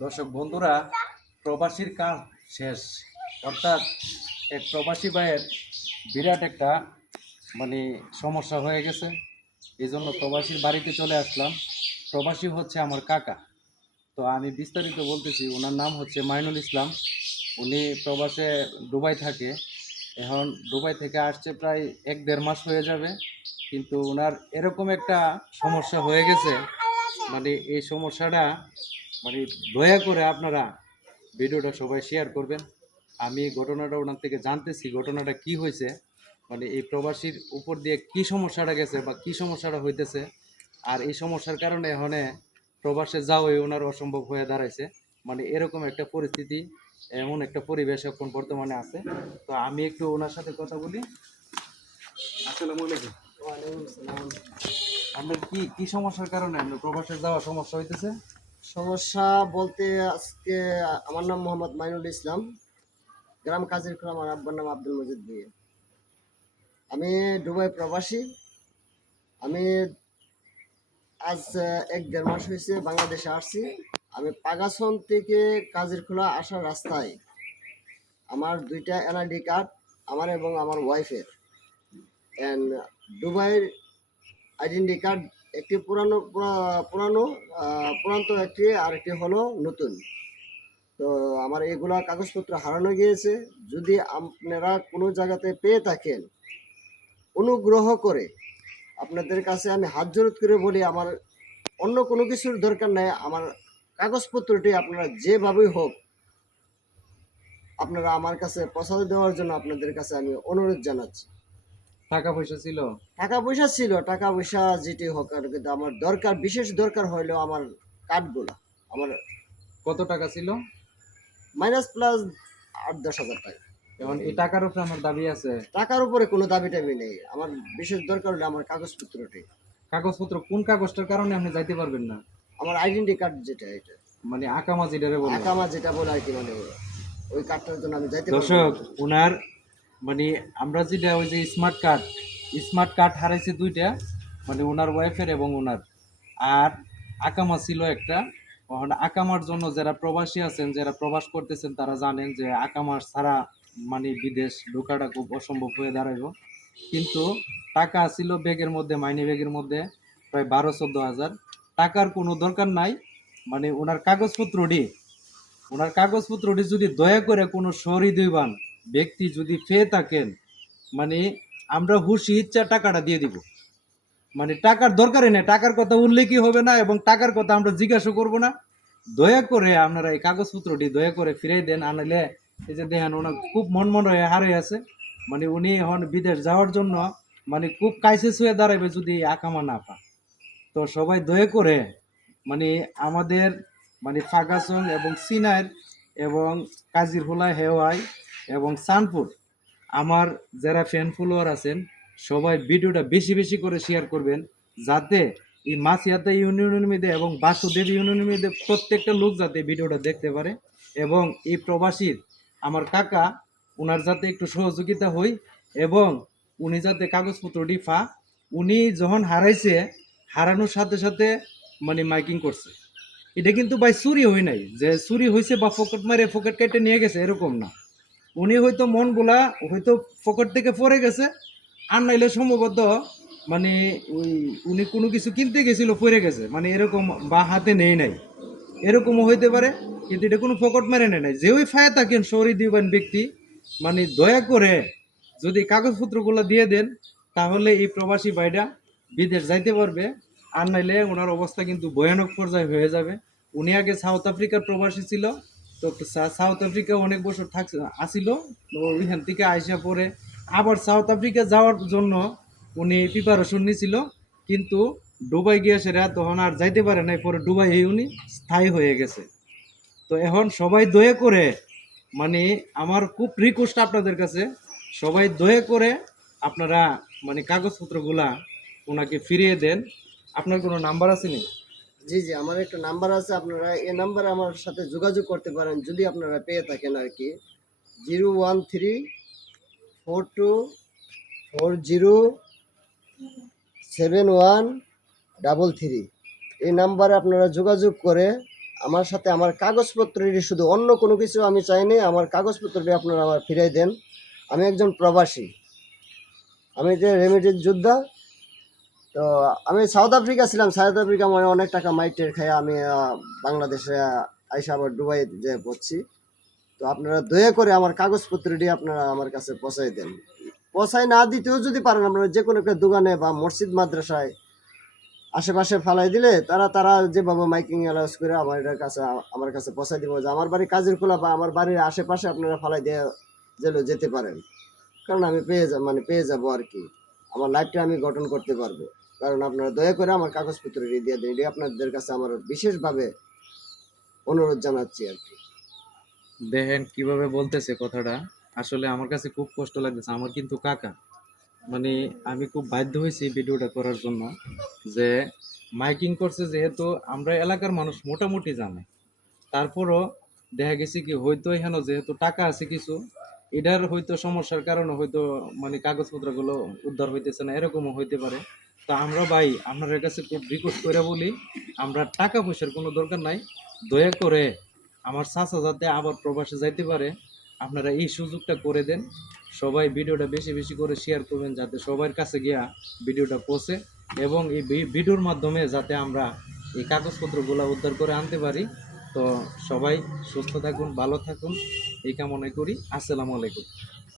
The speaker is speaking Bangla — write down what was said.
দর্শক বন্ধুরা, প্রবাসীর কাজ শেষ। অর্থাৎ এক প্রবাসী ভাইয়ের বিরাট একটা মানে সমস্যা হয়ে গেছে। এই জন্য প্রবাসীর বাড়িতে চলে আসলাম। প্রবাসী হচ্ছে আমার কাকা। তো আমি বিস্তারিত বলতেছি, ওনার নাম হচ্ছে মাইনুল ইসলাম। উনি প্রবাসে দুবাই থাকে। এখন দুবাই থেকে আসছে প্রায় এক দেড় মাস হয়ে যাবে। কিন্তু ওনার এরকম একটা সমস্যা হয়ে গেছে। মানে এই সমস্যাটা মানে দয়া করে আপনারা ভিডিওটা সবাই শেয়ার করবেন। আমি ঘটনাটা ওনার থেকে জানতেছি ঘটনাটা কি হয়েছে মানে এই প্রবাসীর উপর দিয়ে কি সমস্যাটা গেছে বা কি সমস্যাটা হইতেছে আর এই সমস্যার কারণে এখানে প্রবাসে যাওয়াই ওনার অসম্ভব হয়ে দাঁড়াইছে। মানে এরকম একটা পরিস্থিতি এমন একটা পরিবেশ এখন বর্তমানে আছে। তো আমি একটু ওনার সাথে কথা বলি। আসসালামু আলাইকুম। আপনার কি কি সমস্যার কারণে আপনার প্রবাসে যাওয়া সমস্যা হইতেছে? সমস্যা বলতে আজকে আমার নাম মোহাম্মদ মাইনুল ইসলাম। গ্রাম কাজের খোলা আমার আব্বার নাম আব্দুল মজিদ বিয়ে। আমি দুবাই প্রবাসী। আমি আজ এক দেড় মাস হয়েছে বাংলাদেশে আসছি। আমি পাগাসন থেকে কাজের খোলা আসার রাস্তায় আমার দুইটা এনআইডি কার্ড, আমার এবং আমার ওয়াইফের। অ্যান্ড দুবাইয়ের আইডেন্টি কার্ড একটি পুরানো, পুরা- পুরানো পুরান্ত একটি, আর একটি হলো নতুন। তো আমার এগুলা কাগজপত্র হারানো গিয়েছে। যদি আপনারা কোনো জায়গাতে পেয়ে থাকেন, অনুগ্রহ করে আপনাদের কাছে আমি হাত জোর করে বলি, আমার অন্য কোনো কিছুর দরকার নাই। আমার কাগজপত্রটি আপনারা যেভাবেই হোক, আপনারা আমার কাছে পৌঁছাতে দেওয়ার জন্য আপনাদের কাছে আমি অনুরোধ জানাচ্ছি। টাকা পয়সা ছিল? টাকা পয়সা ছিল টাকা পয়সা যেটি হোক আর কিন্তু আমার দরকার বিশেষ দরকার হইল আমার কার্ডগুলো আমার কত টাকা ছিল? মাইনাস প্লাস আট দশ হাজার টাকা। এখন এই টাকার উপরে আমার দাবি আছে? টাকার উপরে কোনো দাবি টাবি নেই আমার বিশেষ দরকার হলো আমার কাগজপত্রটি। কাগজপত্র কোন কাগজটার কারণে আপনি যাইতে পারবেন না? আমার আইডেন্টি কার্ড যেটা এটা। মানে আকামা যেটা বলে। আকামা যেটা বলে আর কি মানে ওই কার্ডটার জন্য আমি যাইতে পারব। দর্শক ওনার মানে আমরা যেটা ওই যে স্মার্ট কার্ড স্মার্ট কার্ড হারাইছে দুইটা মানে ওনার ওয়াইফের এবং ওনার। আর আকামা ছিল একটা। এখন আকামার জন্য যারা প্রবাসী আছেন, যারা প্রবাস করতেছেন, তারা জানেন যে আকামার ছাড়া মানে বিদেশ ঢোকাটা খুব অসম্ভব হয়ে দাঁড়াইব। কিন্তু টাকা ছিল ব্যাগের মধ্যে, মাইনি ব্যাগের মধ্যে, প্রায় বারো, চোদ্দ হাজার। টাকার কোনো দরকার নাই। মানে ওনার কাগজপত্রটি ওনার কাগজপত্রটি যদি দয়া করে কোনো সহৃদয়বান ব্যক্তি যদি পেয়ে থাকেন মানে আমরা হুশি, ইচ্ছা, টাকাটা দিয়ে দিব। মানে টাকার দরকারই নেই। টাকার কথা উল্লেখই হবে না এবং টাকার কথা আমরা জিজ্ঞাসা করব না। দয়া করে আপনারা এই কাগজপত্রটি দয়া করে ফিরাই দেন। আনলে এই যে দেখেন, ওনার খুব মন মন হয়ে হারে আছে। মানে উনি এখন বিদেশ যাওয়ার জন্য মানে খুব কাইসেস হয়ে দাঁড়াবে যদি আকামা না পান। তো সবাই দয়া করে মানে আমাদের মানে ফাগাসন এবং সিনার এবং কাজিরহোলা হেওয়াই এবং সানপুর আমার যারা ফ্যান ফলোয়ার আছেন, সবাই ভিডিওটা বেশি বেশি করে শেয়ার করবেন, যাতে এই মাসিয়াতা ইউনিয়নের মধ্যে এবং বাসুদেব ইউনিয়নের মধ্যে প্রত্যেকটা লোক যাতে ভিডিওটা দেখতে পারে এবং এই প্রবাসীর, আমার কাকা ওনার যাতে একটু সহযোগিতা হই এবং উনি যাতে কাগজপত্রটি ফা উনি যখন হারাইছে, হারানোর সাথে সাথে মানে মাইকিং করছে। এটা কিন্তু ভাই চুরি হয় নাই, যে চুরি হয়েছে বা পকেট মারে পকেট কেটে নিয়ে গেছে, এরকম না। উনি হয়তো মনগুলা হয়তো পকেট থেকে পড়ে গেছে, আর নাইলে সম্ভবত মানে ওই উনি কোনো কিছু কিনতে গেছিল, পড়ে গেছে। মানে এরকম বা হাতে নেই নাই। এরকমও হইতে পারে, কিন্তু এটা কোনো পকেট মেরে নেয় নাই। যে ওই ফায়া থাকেন সরি দিবেন ব্যক্তি মানে দয়া করে যদি কাগজপত্রগুলো দিয়ে দেন, তাহলে এই প্রবাসী ভাইটা বিদেশ যাইতে পারবে, আর নাইলে ওনার অবস্থা কিন্তু ভয়ানক পর্যায়ে হয়ে যাবে। উনি আগে সাউথ আফ্রিকার প্রবাসী ছিল তো সাউথ আফ্রিকা অনেক বছর থাক আসিল। তো ওইখান থেকে আইসা পরে আবার সাউথ আফ্রিকা যাওয়ার জন্য উনি প্রিপারেশন নিছিল। কিন্তু ডুবাই গিয়ে সেরা তখন আর যাইতে পারে নাই। পরে দুবাই উনি স্থায়ী হয়ে গেছে। তো এখন সবাই দয়া করে মানে আমার খুব রিকোয়েস্ট আপনাদের কাছে, সবাই দয়া করে আপনারা মানে কাগজপত্রগুলা ওনাকে ফিরিয়ে দেন। আপনার কোনো নাম্বার আছে নি? জি জি, আমার একটা নাম্বার আছে, আপনারা এই নাম্বারে আমার সাথে যোগাযোগ করতে পারেন, যদি আপনারা পেয়ে থাকেন আর কি zero one three four two four zero seven one double three. এই নাম্বারে আপনারা যোগাযোগ করে আমার সাথে আমার কাগজপত্রেরই শুধু অন্য কোনো কিছু আমি চাইনি আমার কাগজপত্রটি আপনারা আমার ফিরাই দেন। আমি একজন প্রবাসী। আমি যে রেমিডির যোদ্ধা তো আমি সাউথ আফ্রিকা ছিলাম। সাউথ আফ্রিকা মানে অনেক টাকা মাইটের খেয়ে আমি বাংলাদেশে আইসা আবার দুবাই যে পড়ছি। তো আপনারা দয়া করে আমার কাগজপত্রটি আপনারা আমার কাছে পৌঁছাই দেন। পৌঁছাই না দিতেও যদি পারেন, আপনারা যে কোনো একটা দোকানে বা মসজিদ, মাদ্রাসায় আশেপাশে ফালাই দিলে তারা তারা যেভাবে মাইকিং অ্যালাউন্স করে আমার এটার কাছে, আমার কাছে পৌঁছাই দিব যে আমার বাড়ি কাজের খোলা বা আমার বাড়ির আশেপাশে আপনারা ফালাই দিয়ে জেলে যেতে পারেন। কারণ আমি পেয়ে যাব মানে পেয়ে যাব আর কি। আমার লাইফটা আমি গঠন করতে পারব। কারণ আপনারা দয়া করে আমার কাগজপত্র দিয়ে দিন আপনাদের কাছে আমার বিশেষভাবে অনুরোধ জানাচ্ছি আর কি। দেখেন কীভাবে বলতেছে কথাটা। আসলে আমার কাছে খুব কষ্ট লাগতেছে, আমার কিন্তু কাকা। মানে আমি খুব বাধ্য হয়েছি ভিডিওটা করার জন্য যে মাইকিং করছে যেহেতু আমরা এলাকার মানুষ মোটামুটি জানে। তারপরও দেখা গেছে কি, হয়তো এখানে যেহেতু টাকা আছে কিছু, এটার হয়তো সমস্যার কারণে হয়তো মানে কাগজপত্রগুলো উদ্ধার হইতেছে না, এরকমও হইতে পারে। তো আমরা ভাই, আপনাদের কাছে খুব রিকোয়েস্ট করে বলি, আমরা টাকা পয়সার কোনো দরকার নাই। দয়া করে আমার চাচা যাতে আবার প্রবাসে যাইতে পারে, আপনারা এই সুযোগটা করে দেন। সবাই ভিডিওটা বেশি বেশি করে শেয়ার করবেন, যাতে সবার কাছে গিয়া ভিডিওটা পৌঁছে এবং এই ভিডিওর মাধ্যমে যাতে আমরা এই কাগজপত্রগুলো উদ্ধার করে আনতে পারি। তো সবাই সুস্থ থাকুন, ভালো থাকুন, এই কামনা করি। আসসালামু আলাইকুম।